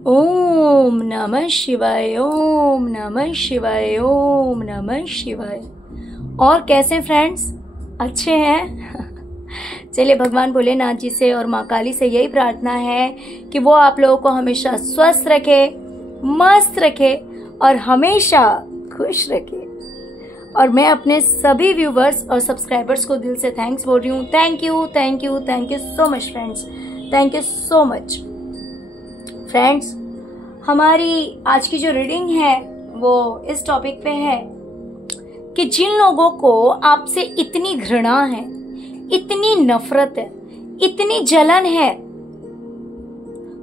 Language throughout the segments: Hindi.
ओम नमः शिवाय, ओम नमः शिवाय, ओम नमः शिवाय। और कैसे फ्रेंड्स, अच्छे हैं? चलिए भगवान भोलेनाथ जी से और माँ काली से यही प्रार्थना है कि वो आप लोगों को हमेशा स्वस्थ रखे, मस्त रखे और हमेशा खुश रखे। और मैं अपने सभी व्यूवर्स और सब्सक्राइबर्स को दिल से थैंक्स बोल रही हूँ। Thank you, thank you, thank you so much friends, thank you so much friends. हमारी आज की जो रीडिंग है वो इस टॉपिक पे है कि जिन लोगों को आपसे इतनी घृणा है, इतनी नफरत है, इतनी जलन है,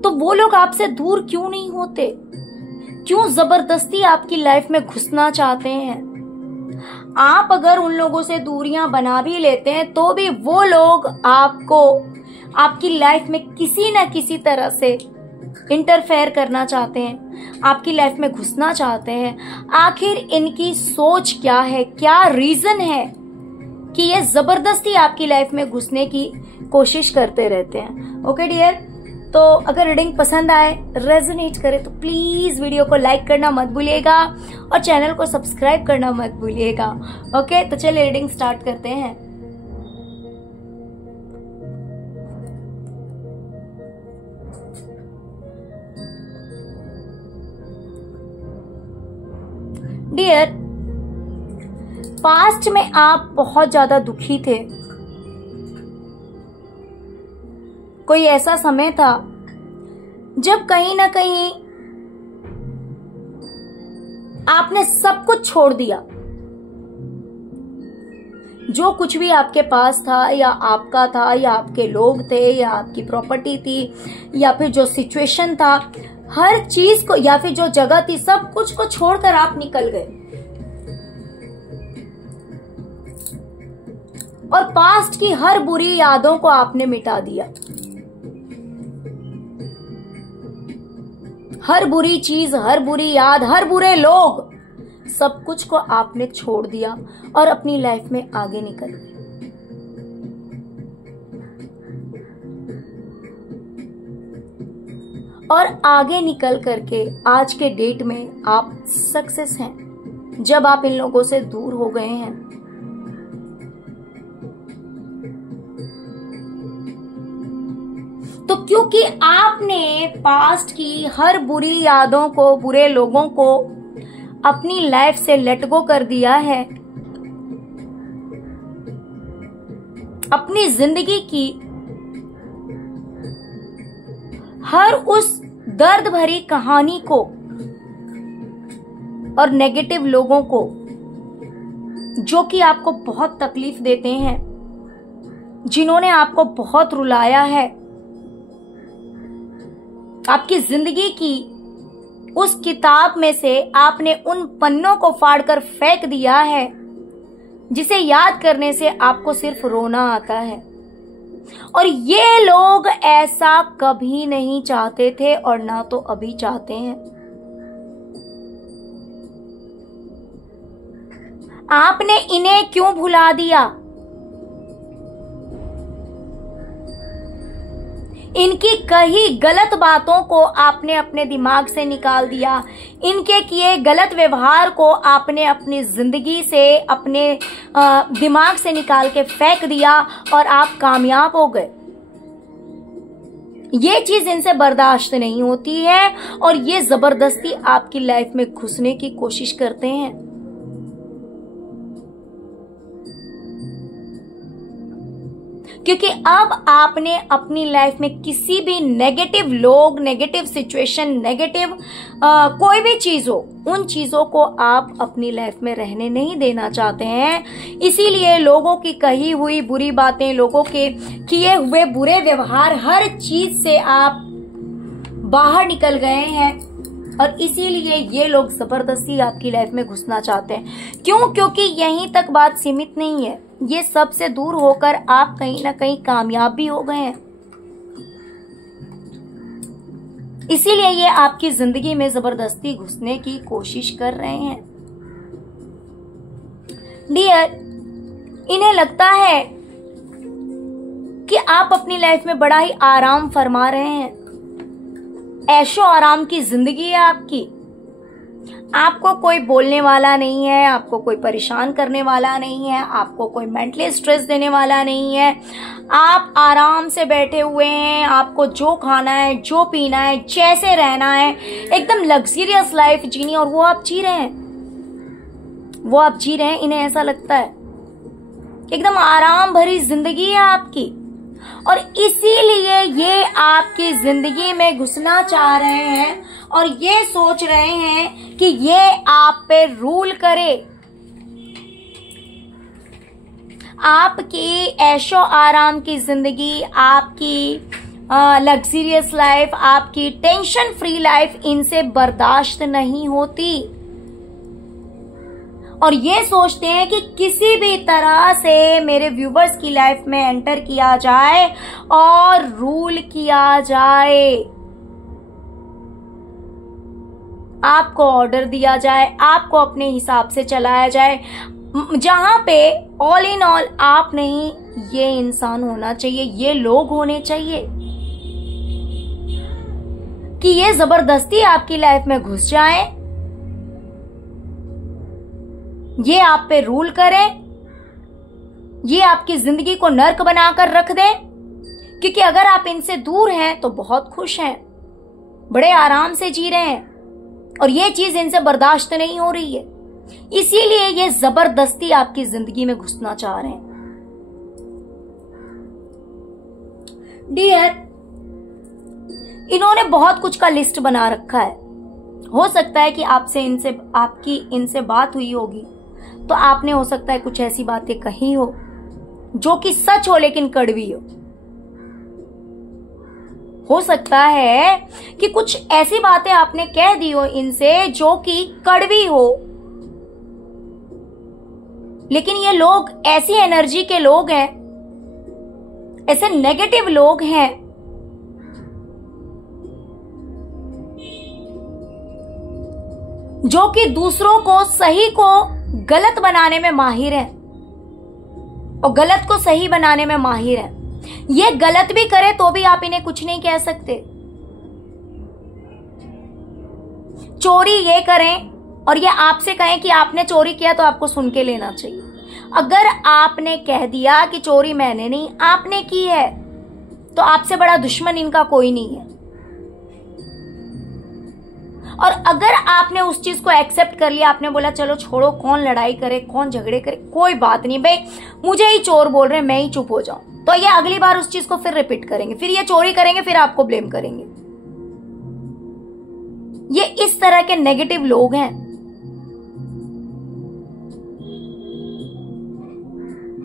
तो वो लोग आपसे दूर क्यों नहीं होते? क्यों जबरदस्ती आपकी लाइफ में घुसना चाहते हैं? आप अगर उन लोगों से दूरियां बना भी लेते हैं तो भी वो लोग आपको आपकी लाइफ में किसी न किसी तरह से इंटरफेयर करना चाहते हैं, आपकी लाइफ में घुसना चाहते हैं। आखिर इनकी सोच क्या है, क्या रीजन है कि ये जबरदस्ती आपकी लाइफ में घुसने की कोशिश करते रहते हैं? ओके डियर, तो अगर रीडिंग पसंद आए, रेजोनेट करे तो प्लीज वीडियो को लाइक करना मत भूलिएगा और चैनल को सब्सक्राइब करना मत भूलिएगा। ओके, तो चलिए रीडिंग स्टार्ट करते हैं। डियर, पास्ट में आप बहुत ज्यादा दुखी थे। कोई ऐसा समय था जब कहीं ना कहीं आपने सब कुछ छोड़ दिया। जो कुछ भी आपके पास था या आपका था या आपके लोग थे या आपकी प्रॉपर्टी थी या फिर जो सिचुएशन था, हर चीज को या फिर जो जगह थी, सब कुछ को छोड़कर आप निकल गए और पास्ट की हर बुरी यादों को आपने मिटा दिया। हर बुरी चीज, हर बुरी याद, हर बुरे लोग, सब कुछ को आपने छोड़ दिया और अपनी लाइफ में आगे निकल गए। और आगे निकल करके आज के डेट में आप सक्सेस हैं जब आप इन लोगों से दूर हो गए हैं। तो क्योंकि आपने पास्ट की हर बुरी यादों को, बुरे लोगों को अपनी लाइफ से लेट गो कर दिया है, अपनी जिंदगी की हर उस दर्द भरी कहानी को और नेगेटिव लोगों को जो कि आपको बहुत तकलीफ देते हैं, जिन्होंने आपको बहुत रुलाया है, आपकी जिंदगी की उस किताब में से आपने उन पन्नों को फाड़कर फेंक दिया है जिसे याद करने से आपको सिर्फ रोना आता है। और ये लोग ऐसा कभी नहीं चाहते थे और ना तो अभी चाहते हैं। आपने इन्हें क्यों भुला दिया? इनकी कही गलत बातों को आपने अपने दिमाग से निकाल दिया। इनके किए गलत व्यवहार को आपने अपनी जिंदगी से, अपने दिमाग से निकाल के फेंक दिया और आप कामयाब हो गए। ये चीज इनसे बर्दाश्त नहीं होती है और ये जबरदस्ती आपकी लाइफ में घुसने की कोशिश करते हैं। क्योंकि अब आपने अपनी लाइफ में किसी भी नेगेटिव लोग, नेगेटिव सिचुएशन, नेगेटिव कोई भी चीज हो, उन चीजों को आप अपनी लाइफ में रहने नहीं देना चाहते हैं। इसीलिए लोगों की कही हुई बुरी बातें, लोगों के किए हुए बुरे व्यवहार, हर चीज से आप बाहर निकल गए हैं और इसीलिए ये लोग जबरदस्ती आपकी लाइफ में घुसना चाहते हैं। क्यों? क्योंकि यहीं तक बात सीमित नहीं है, ये सबसे दूर होकर आप कहीं ना कहीं कामयाब भी हो गए हैं। इसीलिए ये आपकी जिंदगी में जबरदस्ती घुसने की कोशिश कर रहे हैं। डियर, इन्हें लगता है कि आप अपनी लाइफ में बड़ा ही आराम फरमा रहे हैं, ऐशो आराम की जिंदगी है आपकी। आपको कोई बोलने वाला नहीं है, आपको कोई परेशान करने वाला नहीं है, आपको कोई मेंटली स्ट्रेस देने वाला नहीं है। आप आराम से बैठे हुए हैं, आपको जो खाना है, जो पीना है, जैसे रहना है, एकदम लग्जरियस लाइफ जीनी, और वो आप जी रहे हैं। इन्हें ऐसा लगता है कि एकदम आराम भरी जिंदगी है आपकी, और इसीलिए ये आपकी जिंदगी में घुसना चाह रहे हैं और ये सोच रहे हैं कि ये आप पे रूल करे। आपकी ऐशो आराम की जिंदगी, आपकी लग्जरियस लाइफ, आपकी टेंशन फ्री लाइफ इनसे बर्दाश्त नहीं होती, और ये सोचते हैं कि किसी भी तरह से मेरे व्यूवर्स की लाइफ में एंटर किया जाए और रूल किया जाए, आपको ऑर्डर दिया जाए, आपको अपने हिसाब से चलाया जाए, जहां पे ऑल इन ऑल आप नहीं, ये इंसान होना चाहिए, ये लोग होने चाहिए कि ये जबरदस्ती आपकी लाइफ में घुस जाए, ये आप पे रूल करें, ये आपकी जिंदगी को नर्क बनाकर रख दें। क्योंकि अगर आप इनसे दूर हैं तो बहुत खुश हैं, बड़े आराम से जी रहे हैं, और ये चीज इनसे बर्दाश्त नहीं हो रही है, इसीलिए ये जबरदस्ती आपकी जिंदगी में घुसना चाह रहे हैं। डियर, इन्होंने बहुत कुछ का लिस्ट बना रखा है। हो सकता है कि आपकी इनसे बात हुई होगी तो आपने हो सकता है कुछ ऐसी बातें कही हो जो कि सच हो लेकिन कड़वी हो सकता है कि कुछ ऐसी बातें आपने कह दी हो इनसे जो कि कड़वी हो, लेकिन ये लोग ऐसी एनर्जी के लोग हैं, ऐसे नेगेटिव लोग हैं जो कि दूसरों को, सही को गलत बनाने में माहिर हैं और गलत को सही बनाने में माहिर हैं। ये गलत भी करे तो भी आप इन्हें कुछ नहीं कह सकते। चोरी ये करें और ये आपसे कहें कि आपने चोरी किया तो आपको सुन के लेना चाहिए। अगर आपने कह दिया कि चोरी मैंने नहीं, आपने की है, तो आपसे बड़ा दुश्मन इनका कोई नहीं है। और अगर आपने उस चीज को एक्सेप्ट कर लिया, आपने बोला चलो छोड़ो, कौन लड़ाई करे, कौन झगड़े करे, कोई बात नहीं भाई, मुझे ही चोर बोल रहे हैं, मैं ही चुप हो जाऊं, तो ये अगली बार उस चीज को फिर रिपीट करेंगे, फिर ये चोरी करेंगे, फिर आपको ब्लेम करेंगे। ये इस तरह के नेगेटिव लोग हैं।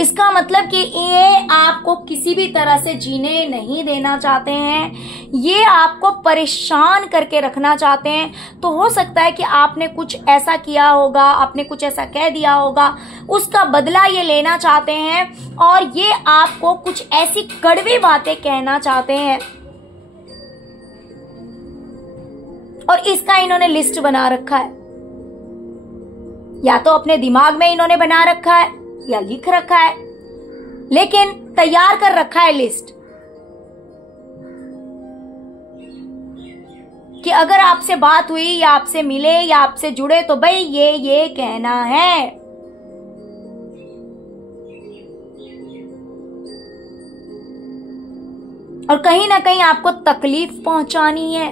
इसका मतलब कि ये आपको किसी भी तरह से जीने नहीं देना चाहते हैं, ये आपको परेशान करके रखना चाहते हैं। तो हो सकता है कि आपने कुछ ऐसा किया होगा, आपने कुछ ऐसा कह दिया होगा, उसका बदला ये लेना चाहते हैं और ये आपको कुछ ऐसी कड़वी बातें कहना चाहते हैं, और इसका इन्होंने लिस्ट बना रखा है। या तो अपने दिमाग में इन्होंने बना रखा है या लिख रखा है, लेकिन तैयार कर रखा है लिस्ट कि अगर आपसे बात हुई या आपसे मिले या आपसे जुड़े तो भाई ये कहना है। और कहीं ना कहीं आपको तकलीफ पहुंचानी है।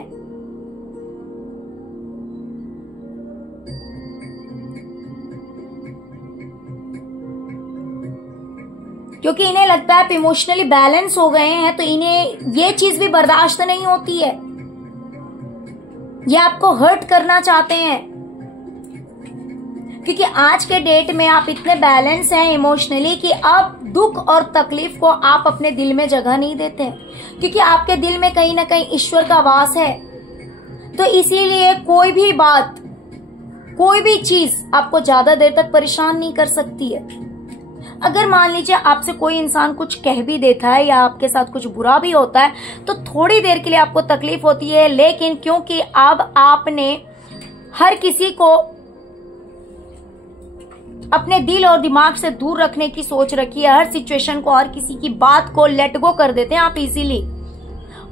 क्योंकि इन्हें लगता है आप इमोशनली बैलेंस हो गए हैं, तो इन्हें ये चीज भी बर्दाश्त नहीं होती है, ये आपको हर्ट करना चाहते हैं। क्योंकि आज के डेट में आप इतने बैलेंस हैं इमोशनली कि अब दुख और तकलीफ को आप अपने दिल में जगह नहीं देते, क्योंकि आपके दिल में कहीं ना कहीं ईश्वर का वास है। तो इसीलिए कोई भी बात, कोई भी चीज आपको ज्यादा देर तक परेशान नहीं कर सकती है। अगर मान लीजिए आपसे कोई इंसान कुछ कह भी देता है या आपके साथ कुछ बुरा भी होता है तो थोड़ी देर के लिए आपको तकलीफ होती है, लेकिन क्योंकि अब आपने हर किसी को अपने दिल और दिमाग से दूर रखने की सोच रखी है, हर सिचुएशन को, हर किसी की बात को लेट गो कर देते हैं आप इजीली,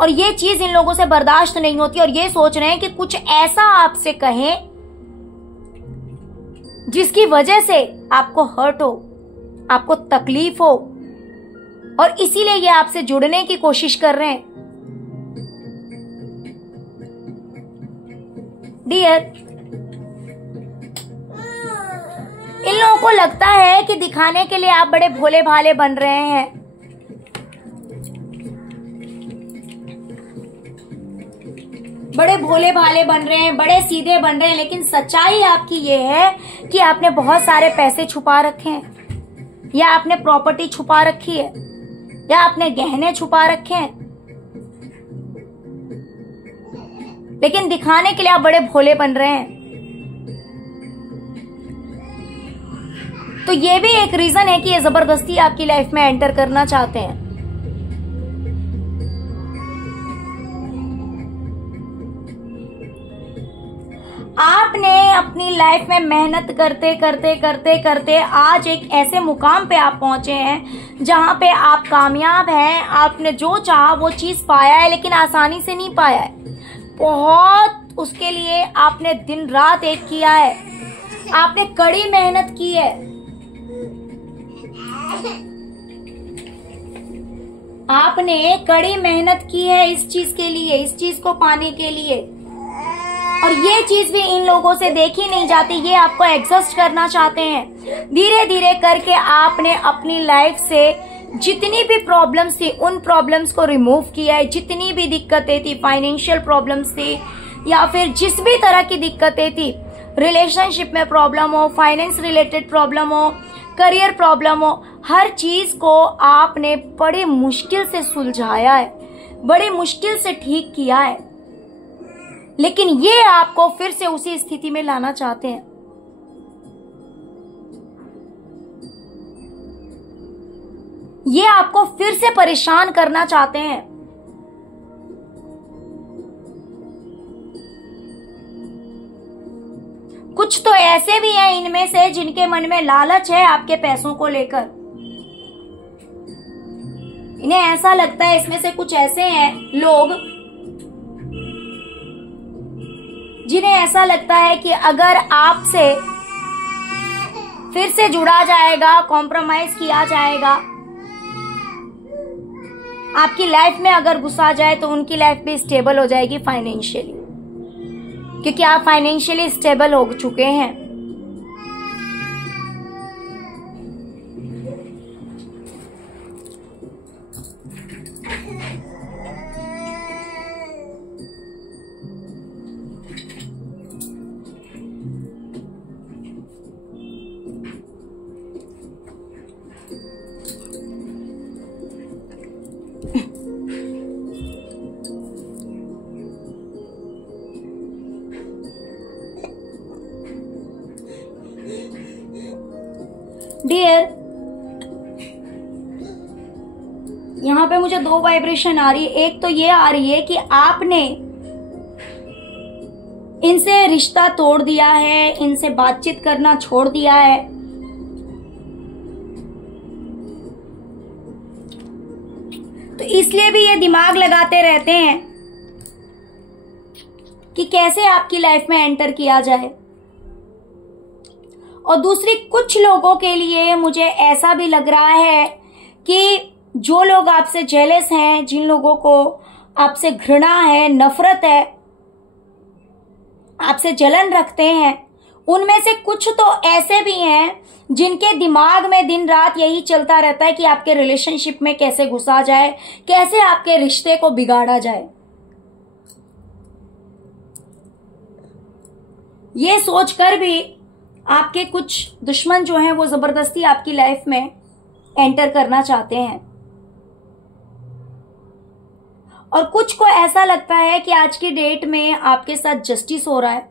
और ये चीज इन लोगों से बर्दाश्त नहीं होती और ये सोच रहे हैं कि कुछ ऐसा आपसे कहें जिसकी वजह से आपको हर्ट हो, आपको तकलीफ हो, और इसीलिए ये आपसे जुड़ने की कोशिश कर रहे हैं। डियर, इन लोगों को लगता है कि दिखाने के लिए आप बड़े भोले भाले बन रहे हैं, बड़े भोले भाले बन रहे हैं, बड़े सीधे बन रहे हैं, लेकिन सच्चाई आपकी ये है कि आपने बहुत सारे पैसे छुपा रखे हैं, या आपने प्रॉपर्टी छुपा रखी है, या आपने गहने छुपा रखे हैं, लेकिन दिखाने के लिए आप बड़े भोले बन रहे हैं। तो ये भी एक रीजन है कि ये जबरदस्ती आपकी लाइफ में एंटर करना चाहते हैं। आपने अपनी लाइफ में मेहनत करते करते करते करते आज एक ऐसे मुकाम पे आप पहुंचे हैं जहां पे आप कामयाब हैं। आपने जो चाहा वो चीज पाया है, लेकिन आसानी से नहीं पाया है। बहुत उसके लिए आपने दिन रात एक किया है, आपने कड़ी मेहनत की है। आपने कड़ी मेहनत की है इस चीज के लिए, इस चीज को पाने के लिए, और ये चीज भी इन लोगों से देखी नहीं जाती। ये आपको एग्जस्ट करना चाहते हैं। धीरे धीरे करके आपने अपनी लाइफ से जितनी भी प्रॉब्लम्स थी उन प्रॉब्लम्स को रिमूव किया है। जितनी भी दिक्कतें थी, फाइनेंशियल प्रॉब्लम्स थी, या फिर जिस भी तरह की दिक्कतें थी, रिलेशनशिप में प्रॉब्लम हो, फाइनेंस रिलेटेड प्रॉब्लम हो, करियर प्रॉब्लम हो, हर चीज को आपने बड़ी मुश्किल से सुलझाया है, बड़ी मुश्किल से ठीक किया है। लेकिन ये आपको फिर से उसी स्थिति में लाना चाहते हैं। ये आपको फिर से परेशान करना चाहते हैं। कुछ तो ऐसे भी हैं इनमें से जिनके मन में लालच है आपके पैसों को लेकर। इन्हें ऐसा लगता है, इसमें से कुछ ऐसे हैं लोग जिन्हें ऐसा लगता है कि अगर आपसे फिर से जुड़ा जाएगा, कॉम्प्रोमाइज किया जाएगा, आपकी लाइफ में अगर घुसा जाए तो उनकी लाइफ भी स्टेबल हो जाएगी फाइनेंशियली, क्योंकि आप फाइनेंशियली स्टेबल हो चुके हैं। डियर, यहां पे मुझे दो वाइब्रेशन आ रही है। एक तो ये आ रही है कि आपने इनसे रिश्ता तोड़ दिया है, इनसे बातचीत करना छोड़ दिया है, तो इसलिए भी ये दिमाग लगाते रहते हैं कि कैसे आपकी लाइफ में एंटर किया जाए। और दूसरी, कुछ लोगों के लिए मुझे ऐसा भी लग रहा है कि जो लोग आपसे जेलस हैं, जिन लोगों को आपसे घृणा है, नफरत है, आपसे जलन रखते हैं, उनमें से कुछ तो ऐसे भी हैं जिनके दिमाग में दिन रात यही चलता रहता है कि आपके रिलेशनशिप में कैसे घुसा जाए, कैसे आपके रिश्ते को बिगाड़ा जाए। ये सोचकर भी आपके कुछ दुश्मन जो हैं वो जबरदस्ती आपकी लाइफ में एंटर करना चाहते हैं। और कुछ को ऐसा लगता है कि आज की डेट में आपके साथ जस्टिस हो रहा है,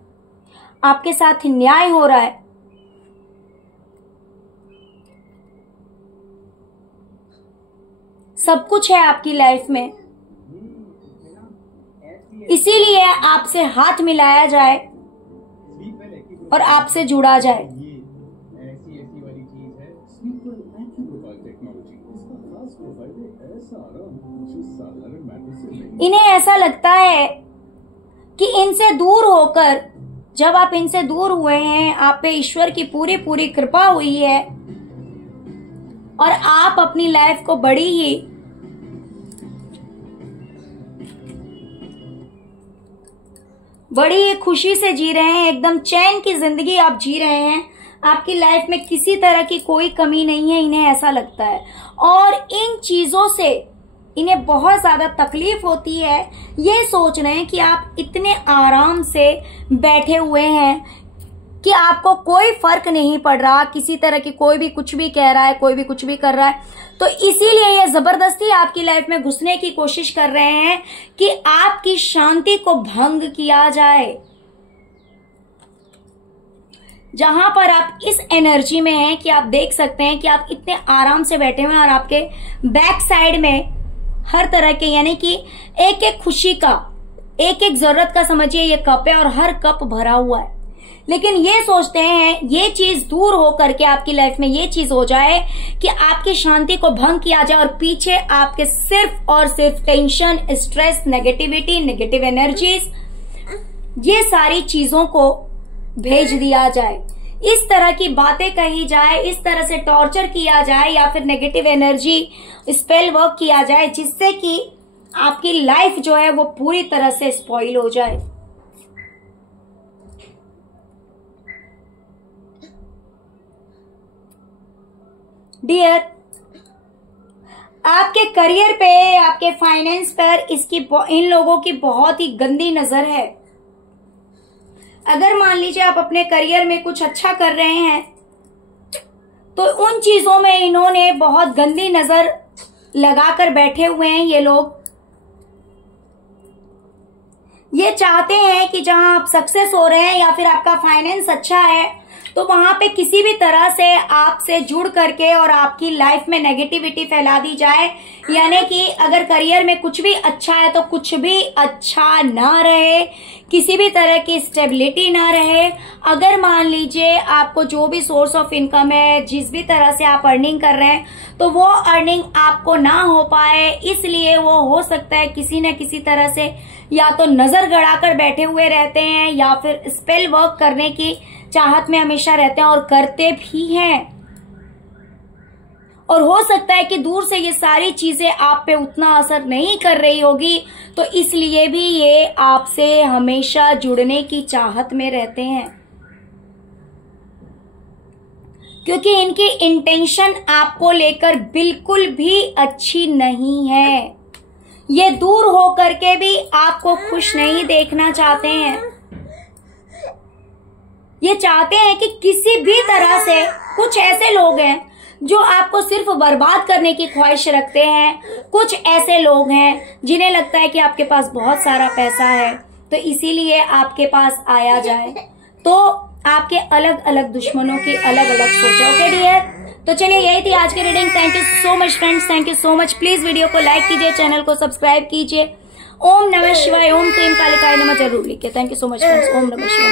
आपके साथ न्याय हो रहा है, सब कुछ है आपकी लाइफ में, इसीलिए आपसे हाथ मिलाया जाए और आपसे जुड़ा जाए। इन्हें ऐसा लगता है कि इनसे दूर होकर, जब आप इनसे दूर हुए हैं, आप पे ईश्वर की पूरी पूरी कृपा हुई है और आप अपनी लाइफ को बड़ी ही खुशी से जी रहे हैं, एकदम चैन की जिंदगी आप जी रहे हैं। आपकी लाइफ में किसी तरह की कोई कमी नहीं है, इन्हें ऐसा लगता है। और इन चीजों से इन्हें बहुत ज्यादा तकलीफ होती है। ये सोच रहे हैं कि आप इतने आराम से बैठे हुए हैं कि आपको कोई फर्क नहीं पड़ रहा, किसी तरह की कोई भी कुछ भी कह रहा है, कोई भी कुछ भी कर रहा है, तो इसीलिए ये जबरदस्ती आपकी लाइफ में घुसने की कोशिश कर रहे हैं कि आपकी शांति को भंग किया जाए। जहां पर आप इस एनर्जी में हैं कि आप देख सकते हैं कि आप इतने आराम से बैठे हुए हैं और आपके बैक साइड में हर तरह के, यानी कि एक एक खुशी का, एक एक जरूरत का समझिए ये कप है और हर कप भरा हुआ है। लेकिन ये सोचते हैं ये चीज दूर हो करके आपकी लाइफ में ये चीज हो जाए कि आपकी शांति को भंग किया जाए और पीछे आपके सिर्फ और सिर्फ tension, stress, negativity, negative energies, ये सारी चीजों को भेज दिया जाए। इस तरह की बातें कही जाए, इस तरह से टॉर्चर किया जाए या फिर नेगेटिव एनर्जी स्पेल वर्क किया जाए, जिससे कि आपकी लाइफ जो है वो पूरी तरह से स्पॉइल हो जाए। डियर, आपके करियर पे, आपके फाइनेंस पर इन लोगों की बहुत ही गंदी नजर है। अगर मान लीजिए आप अपने करियर में कुछ अच्छा कर रहे हैं तो उन चीजों में इन्होंने बहुत गंदी नजर लगाकर बैठे हुए हैं। ये लोग ये चाहते हैं कि जहां आप सक्सेस हो रहे हैं या फिर आपका फाइनेंस अच्छा है तो वहां पे किसी भी तरह से आपसे जुड़ करके और आपकी लाइफ में नेगेटिविटी फैला दी जाए। यानी कि अगर करियर में कुछ भी अच्छा है तो कुछ भी अच्छा ना रहे, किसी भी तरह की स्टेबिलिटी ना रहे। अगर मान लीजिए आपको जो भी सोर्स ऑफ इनकम है, जिस भी तरह से आप अर्निंग कर रहे हैं, तो वो अर्निंग आपको ना हो पाए, इसलिए वो हो सकता है किसी न किसी तरह से या तो नजर गड़ाकर बैठे हुए रहते हैं या फिर स्पेल वर्क करने की चाहत में हमेशा रहते हैं और करते भी हैं। और हो सकता है कि दूर से ये सारी चीजें आप पे उतना असर नहीं कर रही होगी, तो इसलिए भी ये आपसे हमेशा जुड़ने की चाहत में रहते हैं, क्योंकि इनकी इंटेंशन आपको लेकर बिल्कुल भी अच्छी नहीं है। ये दूर होकर के भी आपको खुश नहीं देखना चाहते हैं। ये चाहते हैं कि किसी भी तरह से, कुछ ऐसे लोग हैं जो आपको सिर्फ बर्बाद करने की ख्वाहिश रखते हैं। कुछ ऐसे लोग हैं जिन्हें लगता है कि आपके पास बहुत सारा पैसा है तो इसीलिए आपके पास आया जाए। तो आपके अलग अलग दुश्मनों की अलग अलग सोच है। ओके डियर, तो चलिए यही थी आज की reading. Thank you so much friends, thank you so much. Please video को लाइक कीजिए, चैनल को सब्सक्राइब कीजिए। ओम नमः शिवाय, ओम क्लीम कालिकाय नमः जरूर लिखिए। Thank you so much friends. ओम नमः शिवाय।